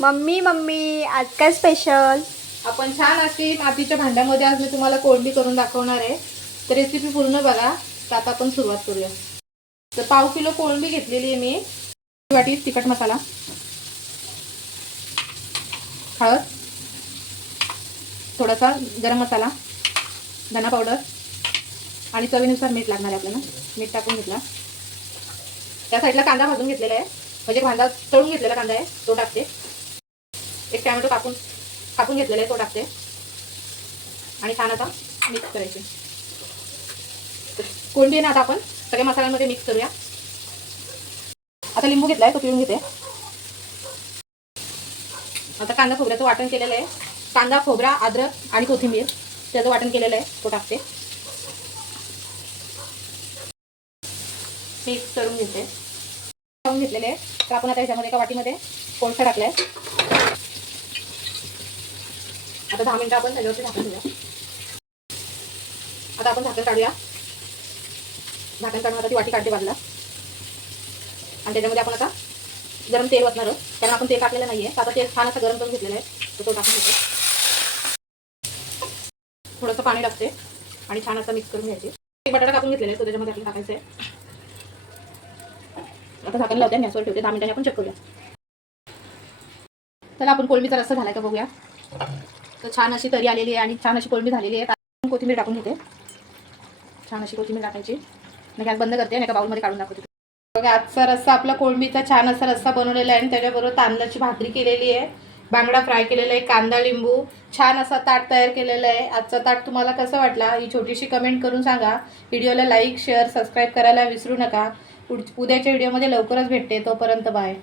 Mummy mummy आज काय special? आपण छान अशी मातीच्या भांड्यामध्ये आज मी तुम्हाला कोळंबी करून दाखवणार आहे. तर रेसिपी पूर्ण बघा. तर आता आपण सुरुवात करूया. तर पाव किलो कोळंबी घेतलेली आहे मी. वाटी तिखट मसाला, हळद, थोडासा गरम मसाला, धना पावडर आणि चवीनुसार मीठ लागणार आहे आपल्याला. मीठ टाकून घेतला. त्या साईडला कांदा भाजून घेतलेला आहे, म्हणजे कांदा तळून घेतलेला कांदा आहे तो टाकते. एक टोमॅटो कापून घेतलेला आहे तो टाकते आणि छान आता मिक्स करायचे. कोळंबी ना आता आपण सगळ्या मसाल्यांमध्ये मिक्स करूया. आता लिंबू घेतलाय तो पिळून घेते. आता कांदा खोबऱ्याचं वाटण केलेलं आहे. कांदा खोबरा अद्रक आणि कोथिंबीर त्याचं वाटण केलेलं आहे तो टाकते. मिक्स करून घेते. करून घेतलेले आहे. तर आपण आता ह्याच्यामध्ये एका वाटीमध्ये कोळसा टाकलाय. आता 10 मिनिटं आपण त्याच्यावरती झाकण ठेवूया. आता आपण झाकण काढूया. झाकण काढून आता ती वाटी काढते बाजूला आणि त्याच्यामध्ये आपण आता गरम तेल ओतणार आहोत, कारण आपण तेल टाकलेलं नाहीये. आता तेल छान असं गरम करून घेतलेलं आहे तो टाकून घेते. थोडंसं पाणी टाकते आणि छान असं मिक्स करून घ्यायचे. एक बटाटा कापून घेतलेला आहे तो त्याच्यामध्ये आपल्याला टाकायचं आहे. आता झाकण लावते, गॅसवर ठेवते. 10 मिनिटांनी आपण चेक करूया. तर आपण कोळंबीचा रस्सा झालाय का बघूया. तर छान अशी तरी आलेली आहे आणि छान अशी कोळंबी झालेली आहे. कोथिंबीर टाकून घेते. छान अशी कोथिंबीर टाकायची. मग गॅस बंद करते आणि एका बाउलमध्ये काढून दाखवते. बघा आजचा रस्सा आपला कोळंबीचा छान असा रस्सा बनवलेला आहे आणि त्याच्याबरोबर तांदळाची भाकरी केलेली आहे, बांगडा फ्राय केलेला आहे, कांदा लिंबू, छान असा ताट तयार केलेला आहे. आजचा ताट तुम्हाला कसं वाटला ही छोटीशी कमेंट करून सांगा. व्हिडिओला लाईक शेअर सबस्क्राईब करायला विसरू नका. उद्याच्या व्हिडिओमध्ये लवकरच भेटते. तोपर्यंत बाय.